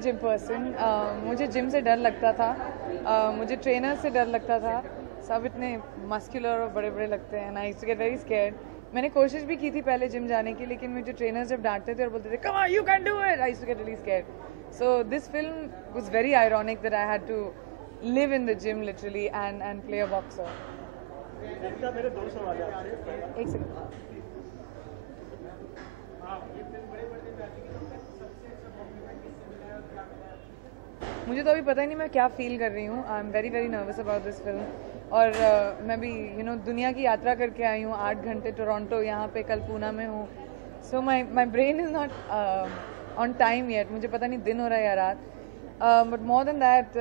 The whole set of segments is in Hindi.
Gym person. मुझे जिम से डर लगता था, मुझे ट्रेनर से डर लगता था. सब इतने मस्कुलर और बड़े बड़े लगते हैं. I used to get very scared. मैंने कोशिश भी की थी पहले जिम जाने की, लेकिन मुझे ट्रेनर जब डांटते थे और बोलते थे come on you can do it, I used to get really scared. So this film was very ironic that I had to live in the gym literally and play a boxer. मेरे दो सवाल है आपसे. एक सेकंड. मुझे तो अभी पता ही नहीं मैं क्या फील कर रही हूँ. I am very very nervous about this film. और मैं भी दुनिया की यात्रा करके आई हूँ. 8 घंटे टोरंटो, यहाँ पे कल पूना में हूँ. So my brain is not on time yet. मुझे पता नहीं दिन हो रहा है या रात. बट मोर देन दैट,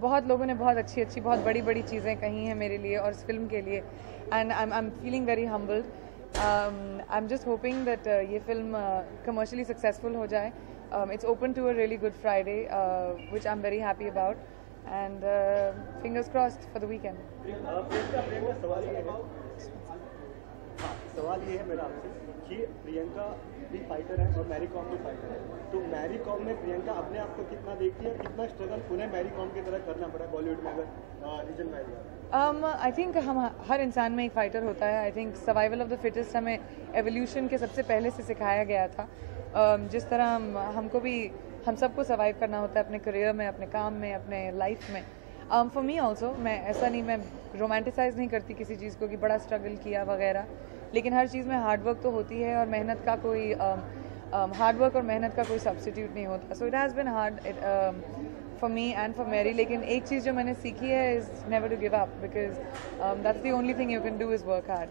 बहुत लोगों ने बहुत अच्छी बहुत बड़ी बड़ी चीज़ें कही हैं मेरे लिए और इस फिल्म के लिए. And I am feeling very humbled. I am just hoping that ये फिल्म कमर्शियली सक्सेसफुल हो जाए. It's open to a really good Friday, which I'm very happy about, and fingers crossed for the weekend. सवाल ये है मेरा आपसे कि प्रियंका भी फाइटर है और मैरी कॉम भी फाइटर है. तो मैरी कॉम में प्रियंका अपने आप को कितना देखती है, कितना स्ट्रगल उन्हें मैरी कॉम की तरह करना पड़ा बॉलीवुड में अगर रीजन वाइज? आई थिंक हम हर इंसान में एक फाइटर होता है. I think survival of the fittest हमें एवोल्यूशन के सबसे पहले से सिखाया गया था. जिस तरह हमको भी हम सबको सर्वाइव करना होता है अपने करियर में, अपने काम में, अपने लाइफ में. फॉर मी ऑल्सो, मैं ऐसा नहीं, मैं रोमांटिसाइज नहीं करती किसी चीज़ को कि बड़ा स्ट्रगल किया वगैरह, लेकिन हर चीज़ में हार्डवर्क तो होती है और मेहनत का कोई हार्डवर्क और मेहनत का कोई सब्स्टिट्यूट नहीं होता. So it has been hard for me and for Mary. लेकिन एक चीज़ जो मैंने सीखी है is never to give up, because that's the only thing you can do is work hard.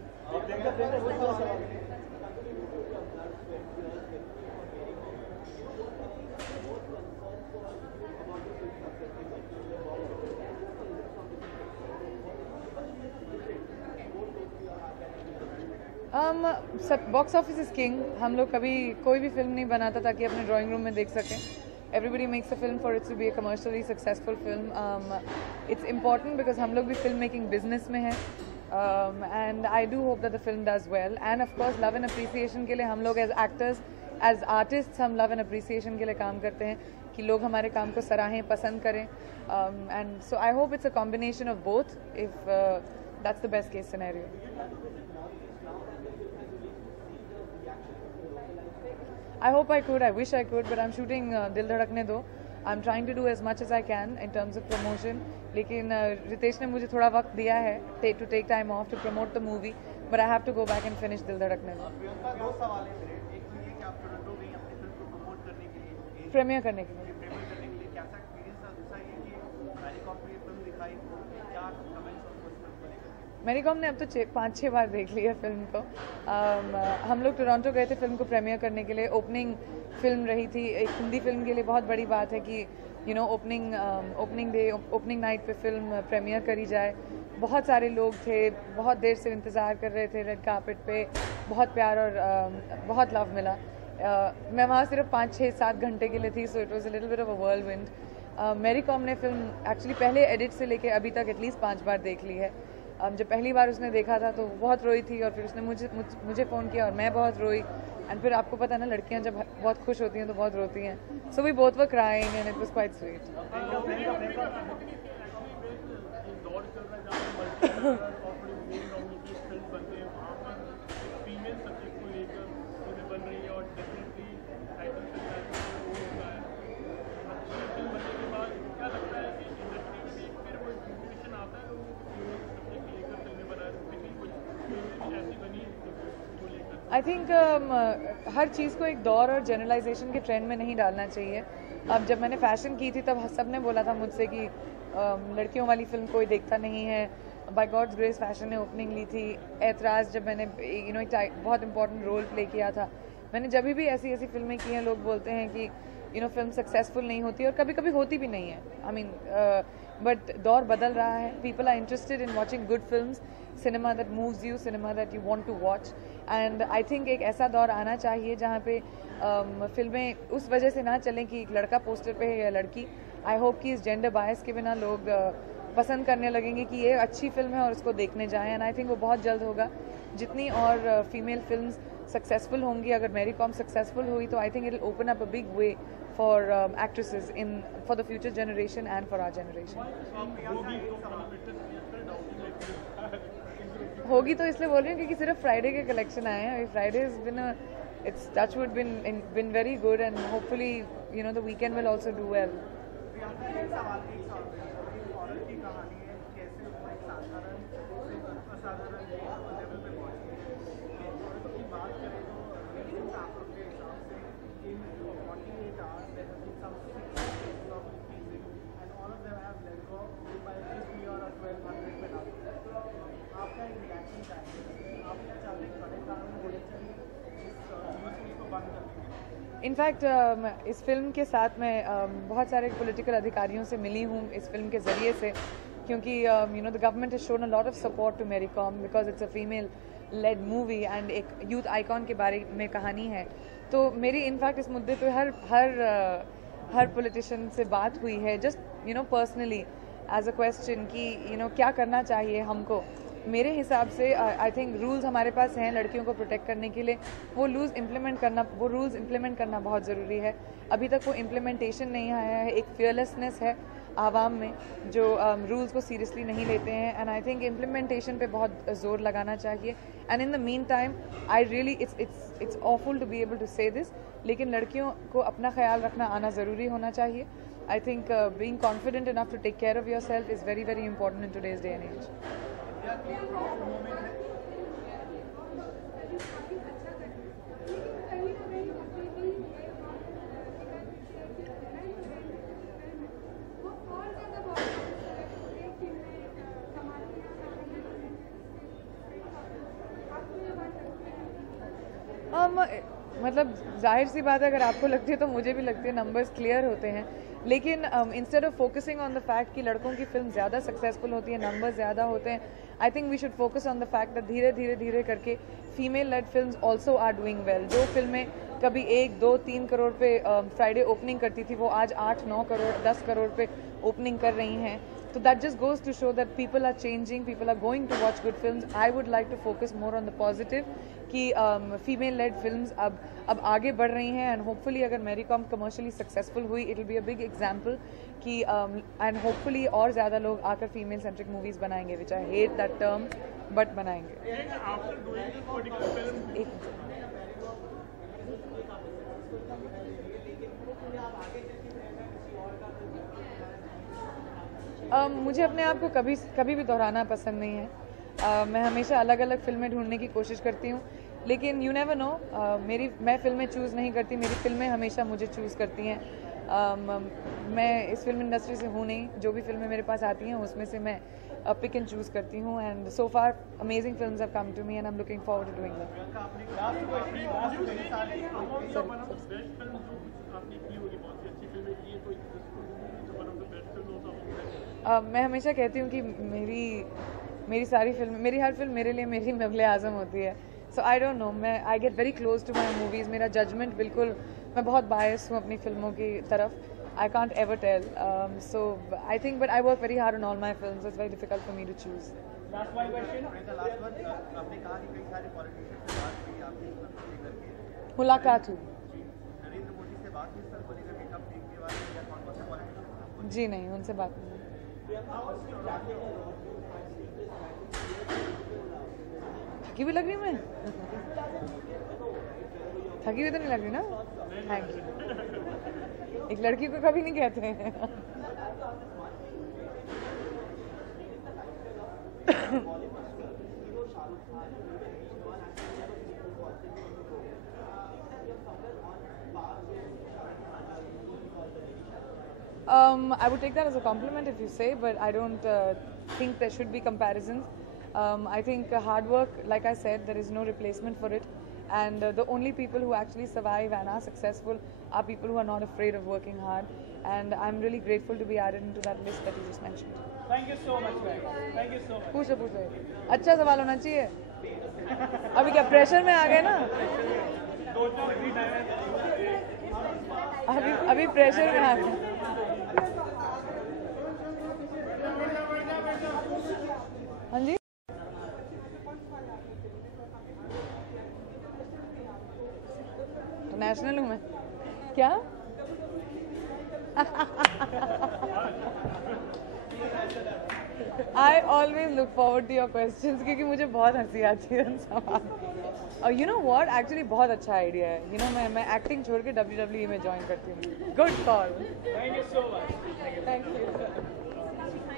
Box office is king. हम लोग कभी कोई भी फिल्म नहीं बनाता ताकि अपने ड्राइंग रूम में देख सकें. Everybody makes a film for it's to be a commercially successful film. It's important because हम लोग भी फिल्म मेकिंग बिजनेस में हैं. And I do hope that the film does well. And of course love and appreciation के लिए हम लोग एज एक्टर्स, एज आर्टिस्ट, हम लव एंड अप्रिसिएशन के लिए काम करते हैं कि लोग हमारे काम को सराहें, पसंद करें. And so I hope it's a combination of both if that's the best case scenario. I hope I could. I wish I could, but I'm shooting Dil Dhadakne Do. I'm trying to do as much as I can in terms of promotion. लेकिन रितेश ने मुझे थोड़ा वक्त दिया है to take time off to promote the movie, but I have to go back and finish Dil Dhadakne Do. Priyanka, दो सवाल हैं मेरे. एक तो ये कि आप टोरंटो गई अपनी फिल्म को प्रमोट करने के लिए, प्रीमियर करने के लिए. कैसा एक्सपीरियंस था? दूसरा ये कि मैरी कॉम में ये फिल्म दिखाई, क्या कमेंट्स और उस फिल्म को लेकर? मैरी कॉम ने अब तो 5-6 बार देख ली है फिल्म को. हम लोग टोरंटो गए थे फिल्म को प्रीमियर करने के लिए. ओपनिंग फिल्म रही थी. एक हिंदी फिल्म के लिए बहुत बड़ी बात है कि ओपनिंग डे, ओपनिंग नाइट पे फिल्म प्रीमियर करी जाए. बहुत सारे लोग थे, बहुत देर से इंतज़ार कर रहे थे रेड कार्पेट पे. बहुत प्यार और बहुत लव मिला. मैं वहाँ सिर्फ 5-6-7 घंटे के लिए थी, so it was a little bit of a whirlwind. Mary Kom ने फिल्म एक्चुअली पहले एडिट से लेके अभी तक एटलीस्ट 5 बार देख ली है. जब पहली बार उसने देखा था तो बहुत रोई थी और फिर उसने मुझे फ़ोन किया और मैं बहुत रोई. एंड फिर आपको पता है ना, लड़कियां जब बहुत खुश होती हैं तो बहुत रोती हैं. So we both were crying and it was quite sweet. I think हर चीज़ को एक दौर और जनरलाइजेशन के ट्रेंड में नहीं डालना चाहिए. अब जब मैंने फ़ैशन की थी तब सब ने बोला था मुझसे कि लड़कियों वाली फिल्म कोई देखता नहीं है. बाय गॉड्स ग्रेस फैशन ने ओपनिंग ली थी. ऐतराज़ जब मैंने एक बहुत इंपॉर्टेंट रोल प्ले किया था. मैंने जब भी ऐसी फिल्में की हैं, लोग बोलते हैं कि फिल्म सक्सेसफुल नहीं होती और कभी कभी होती भी नहीं है. आई मीन बट दौर बदल रहा है. People are interested in watching good films, cinema that moves you, cinema that you want to watch. And I think एक ऐसा दौर आना चाहिए जहाँ पे फिल्में उस वजह से ना चलें कि एक लड़का पोस्टर पे है या लड़की. आई होप कि इस जेंडर बायस के बिना लोग पसंद करने लगेंगे कि ये अच्छी फिल्म है और उसको देखने जाएं. एंड आई थिंक वो बहुत जल्द होगा. जितनी और फीमेल फिल्म्स सक्सेसफुल होंगी, अगर मैरी कॉम सक्सेसफुल हुई तो I think it will open up a big way for actresses for the future generation and for our generation. होगी तो इसलिए बोल रही हूँ क्योंकि सिर्फ फ्राइडे के कलेक्शन आए हैं. Friday has been it's touchwood been very good, and hopefully the weekend will also do well. In fact इस फिल्म के साथ मैं बहुत सारे पॉलिटिकल अधिकारियों से मिली हूँ इस फिल्म के ज़रिए से, क्योंकि the government has shown a lot of support to Mary Kom because it's a female led movie and एक यूथ आइकॉन के बारे में कहानी है. तो मेरी इनफैक्ट इस मुद्दे पे हर पॉलिटिशियन से बात हुई है, just personally as a question कि क्या करना चाहिए हमको. मेरे हिसाब से आई थिंक रूल्स हमारे पास हैं लड़कियों को प्रोटेक्ट करने के लिए. वो रूल्स इम्प्लीमेंट करना बहुत ज़रूरी है. अभी तक वो इम्प्लीमेंटेशन नहीं आया है. एक फियरलेसनेस है आवाम में जो रूल्स को सीरियसली नहीं लेते हैं, एंड आई थिंक इम्प्लीमेंटेशन पे बहुत ज़ोर लगाना चाहिए. And in the mean time I really it's awful to be able to say this, लेकिन लड़कियों को अपना ख्याल रखना आना ज़रूरी होना चाहिए. I think being confident enough to take care of yourself is very very important in today's day and age. मतलब जाहिर सी बात है, अगर आपको लगती है तो मुझे भी लगती है. नंबर्स क्लियर होते हैं, लेकिन instead of focusing on the fact कि लड़कों की फिल्म ज़्यादा सक्सेसफुल होती है, नंबर्स ज़्यादा होते हैं, I think we should focus on the fact that धीरे करके female led films also are doing well. जो फिल्में कभी 1, 2, 3 करोड़ पे फ्राइडे ओपनिंग करती थी, वो आज 8, 9 करोड़ 10 करोड़ पे ओपनिंग कर रही हैं. So that just goes to show that people are changing, people are going to watch good films. I would like to focus more on the positive कि female led films अब आगे बढ़ रही हैं, and hopefully अगर मेरी कॉम commercially successful हुई, it will be a big example कि and hopefully और ज़्यादा लोग आकर female centric movies बनाएंगे, which I hate that term, but बनाएंगे. मुझे अपने आप को कभी भी दोहराना पसंद नहीं है. मैं हमेशा अलग अलग फिल्में ढूंढने की कोशिश करती हूँ, लेकिन यू नेवर नो. मैं फिल्में चूज़ नहीं करती, मेरी फिल्में हमेशा मुझे चूज़ करती हैं. मैं इस फिल्म इंडस्ट्री से हूँ नहीं. जो भी फिल्में मेरे पास आती हैं उसमें से मैं पिक एंड चूज़ करती हूँ, and so far amazing films have come to me and I am looking forward to doing them. मैं हमेशा कहती हूँ कि मेरी हर फिल्म मेरे लिए मेरी मुग़ल आज़म होती है. So I don't know, I get very close to my movies. मेरा जजमेंट बिल्कुल, मैं बहुत बायस हूँ अपनी फिल्मों की तरफ. I can't ever tell. So I think but I work very hard on all my films. It's very difficult for me to choose. मुलाकात हुई जी नहीं, उनसे बात नहीं. थकी भी लग रही मैं? थकी हुई तो नहीं लग रही ना? Thank you. एक लड़की को कभी नहीं कहते हैं. I would take that as a compliment if you say, but I don't think there should be comparisons. I think hard work, like I said, there is no replacement for it. And the only people who actually survive and are successful are people who are not afraid of working hard. And I'm really grateful to be added into that list that you just mentioned. Thank you so much, guys. Thank you so much. पूछो. अच्छा सवाल होना चाहिए. अभी क्या प्रेशर में आ गए ना? अभी प्रेशर में आ गए. हाँ जी. इंटरनेशनल हूँ मैं. क्या? I always look forward to your questions क्योंकि मुझे बहुत हंसी आती है उन सवाल। और you know what? Actually बहुत अच्छा आइडिया है। You know मैं एक्टिंग छोड़ के WWE में ज्वाइन करती हूँ। Good call. Thank you so much. Thank you.